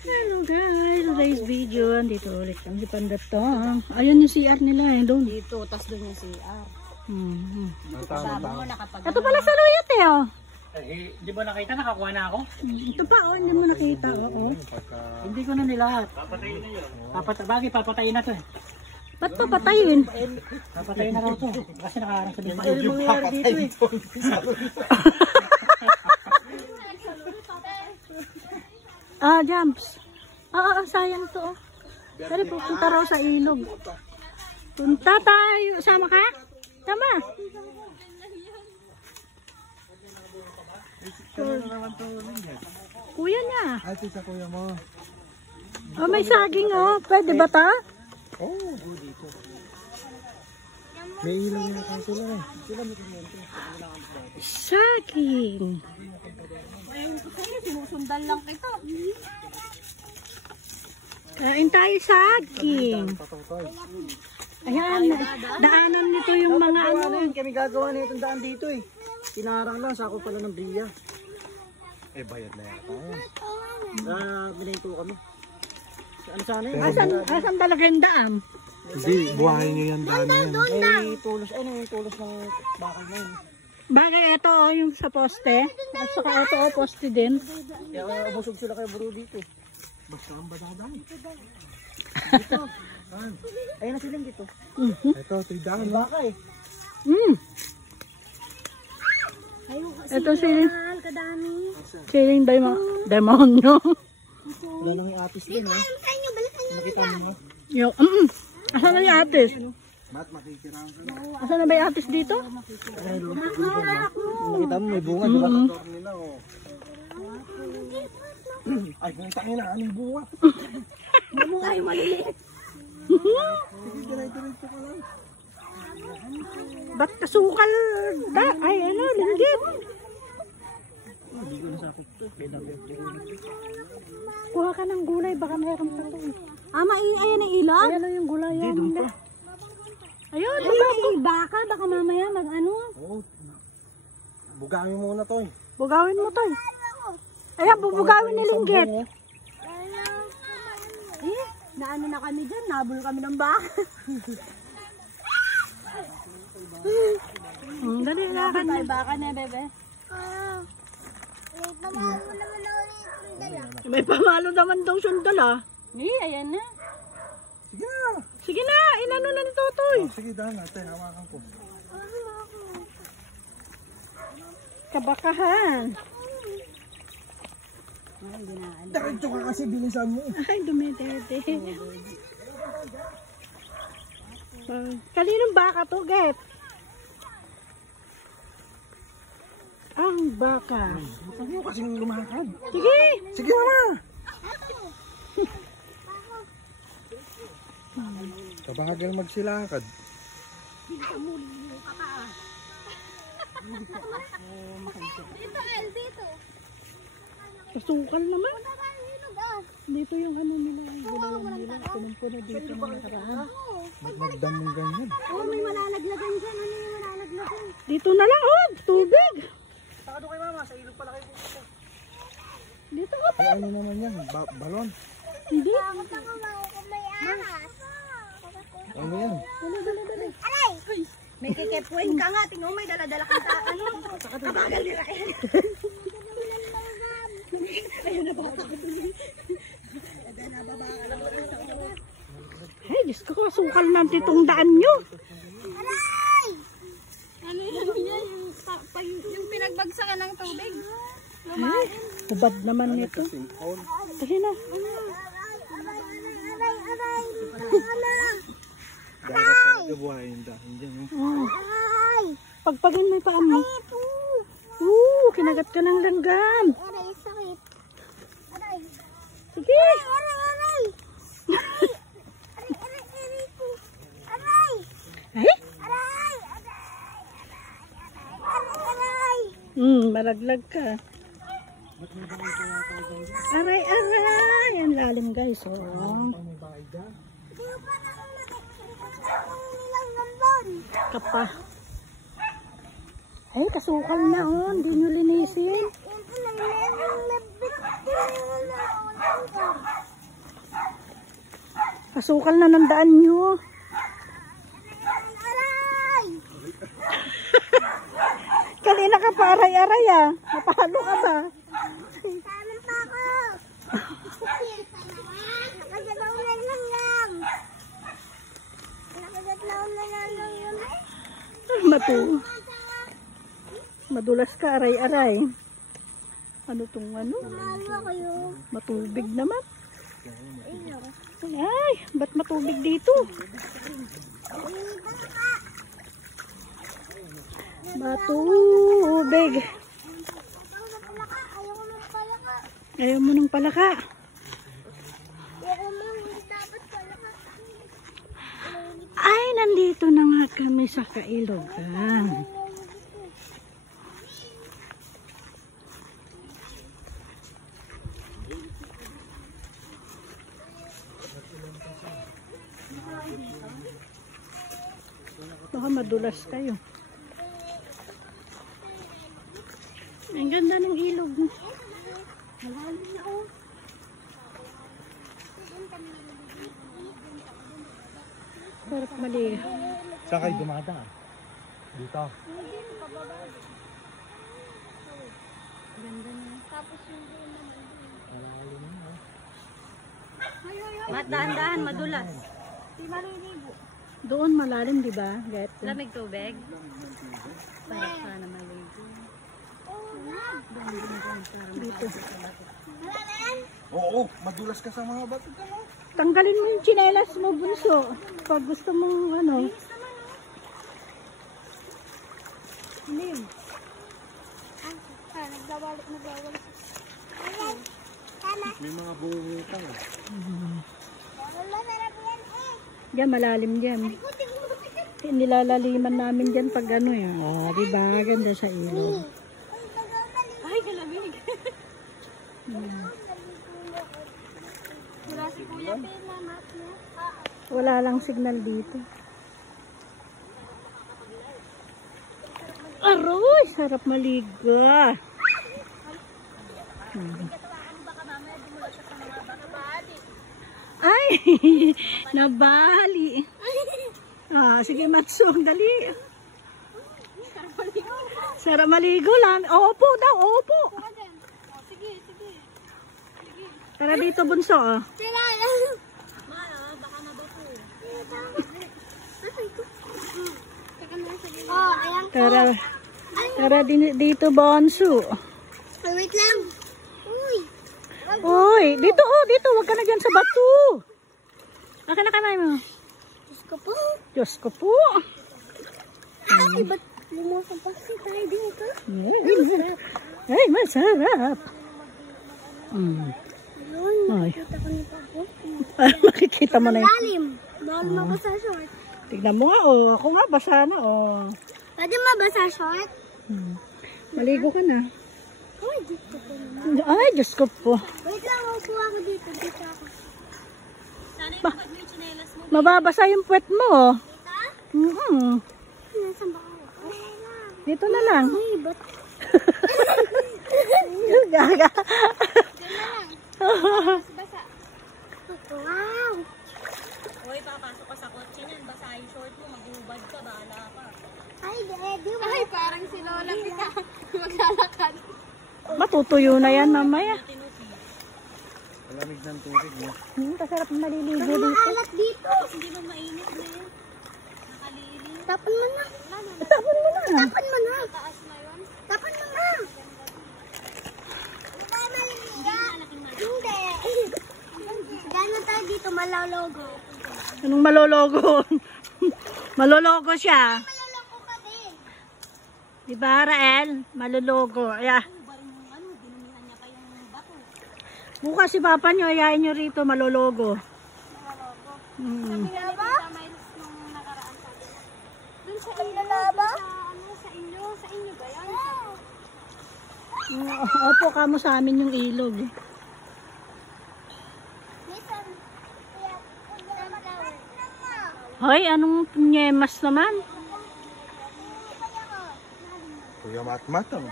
Hello guys, today's video. Andito ulit kami si Pandatong. Ayun yung CR nila eh, doon. Dito, tas doon yung CR. Ito pala sa luyot eh oh. Eh, di ba nakita? Nakakuha na ako? Ito pa oh, hindi mo nakita oh. Hindi ko na nilahat. Papatayin na yun. Bagay, papatayin na to eh. Ba't papatayin? Papatayin na raw to. Kasi nakaharang sa dito. Ano mangyayari dito eh? Jumps. Sayang to oh. Pero pupunta raw sa ilog. Punta tayo. Sama ka? Sama. Kuya niya. Ay, sa kuya mo. Oh, may saging oh. Pwede ba ta? Oh, dito. May ilaw na kayo sila eh. Saging. Sinusundan lang kita. Kain tayo saging. Ayan, daanan nito yung mga ano. Kami gagawa na itong daan dito eh. Tinarang lang, sako pala ng biya. Eh, bayad na yata. Binayin po kami. Ano sana yun? Asan talaga yung daan? Hindi, buhayin nyo yan daan yan. May tulos, yung tulos ng bakal na yun. Bagay ito oh, yung sa poste. At saka ito oh, poste din. Kaya umusog sila kay bro dito eh. Basta ang badadaan. Dito. Ayun na silang dito. Ito, ito yung daan. Baka eh. Ito siling demonyo. Wala nang yung atis din eh. Nakita mo. Yo, asan na yung atis? Mat, makikiraan ka na. Asan na ba yung atis dito? Nakita mo may bunga, diba? Nila, oh. Ay, kung tangin na, anong bunga? Bunga yung maliliit. Sige, diretso ka lang. Ba't kasukal? Ay, ano, linggit. Hindi ko nasakot to. Kuha ka ng gulay, baka mayroon pa ito. Ayan ang ilog? Ayan yung gulay. Ayun, baka, baka mamaya mag-ano. Oo. Bugangin mo muna to eh. Bugawin mo to. Ayan, bubugawin ni linggit. Naano na kami dyan, nabul kami ng baka. Dali, lakad na. Baka na, bebe. May pamalo naman daw sundal ah. Ayan na. Sige na. Sige na, inano na ni Totoy. Oh, sige, dahan natin. Hawakan ko. Kabakahan. Diretso ka kasi, bilisan mo. Ay, dumidede. Kaninong baka to, Get? Ang baka. Huwag mo kasing lumakad. Sige! Sige na. Kabahagal magsilakad. Kasukal naman. Dito yung ano nila. Gulayan nila. Puno-puno dito na nakaraan. Nagdam mong ganyan. Oh, may malalaglagan dyan. Ano yung malalaglagan? Dito na lang, oh! Tubig! Saka doon kay mama, sa ilog pala kayo pupunta. Dito ka pa. Ay, ano naman yan? Balon? Hindi. Ano yan? May kikepuin ka nga. Tingnan mo, may daladala kang ano. Kabagal nila kayo. Ayun na baka ko tuloy. Ay, Diyos ko, kasukal na titong daan nyo. Ano yan? Yung pinagbagsakan ng tubig. Ay, hubad naman nito. Sige na. Dapat pagkabuhayin dahil dyan. Oh. Pagpagin mo yung paa mo. Kinagat ka ng langgam. Sige. Ay? Malaglag ka. Aray, aray. Ang lalim guys. Oh. Kapa. Ay, kasukal na oh. Hindi nyo linisin. Pasukal na ng daan nyo. Kanina ka pa aray-aray ah. Napahalo ka ba? Kanan pa ako. Nakagalaw na lang. Nakagalaw na lang. Madulas ka aray-aray. Ano tong ano? Malo kayo. Matubig naman. Ay, ba't matubig dito? Matubig. Ayaw mo ng palaka. Ay, nandito na nga kami sa Kailogan. Baka madulas kayo. Ang ganda ng ilog. Malalim na oh. Sarap mali. Saan kayo dumadaan? Dito. Mat, dahan-dahan, madulas. Doon malalim, di ba? Get. Lamig tubig. Para sana maligo. Dito. Oo, madulas ka sa mga bato. Tanggalin mo yung tsinelas mo, bunso. Pag gusto mong ano. Ano yun? Nagbawalik. May mga bungutang. Diyan, malalim diyan. Nilalaliman namin diyan pag ano yan. Oh, diba? Ganda sa ilog. Ay, galamig. Wala si Kuya Pin, mamat mo. Wala lang signal dito. Aroy! Sarap maligo. Ay! Nabali. Ah, sige, Matsong, dali. Sarap maligo lang. Opo daw, opo. Sige. Tara dito, bunso. Oh. Sila. Baka mabato. Oh, ayan. Tara dito, bunso. Wait lang. Uy. Uy, dito, oh, dito. Huwag ka na dyan sa bato. Akin na kamay mo. Diyos ko po. Diyos ko po. Ay, ba't lumusang pa tayo dito? Ay, masarap. Ayun, Ay. nakita ko ni Pabo. Makikita mo na yun. Lalim. Bawal mabasa short. Tignan mo nga, oh. Ako nga, basa na, oh. Pwede mabasa short? Maligo ka na. Uy, Diyos ko po. Ay, Diyos ko po. Wait lang, upo ako dito. Dito ako. Mababasa yung puwet mo, oh. Ha? Nasaan ba ako? Dito na lang. Uy, ba't? Gaga. Basa. Wow. Hoy, papasok ka sa kotse niyan. Basa yung short mo. Maghubad ka. Bahala ka. Ay, di ba? Ay, parang si Lola kita. Maglalakad. Matutuyo na yan mamaya. Malamig ng tubig mo. Kasarap maliligo Pero dito. maalat dito. Hindi mo mainit na yun. Nakalilim. Tapan mo na. Tapon mo na. Tapan mo na. Taas na yun. Tapan mo na. Hindi. Gano'n tayo dito, malalogo. Anong malologo? Malologo siya. Malalogo ka din. Diba, Rael? Malologo. Ayan. Bukas si Papa nyo, ayayin nyo rito, malologo. Laba? Dun sa inyo, laba? Sa inyo ba yan? Opo, kamo sa amin yung ilog. Hoy, anong punyemas naman? Kuya Matmat ang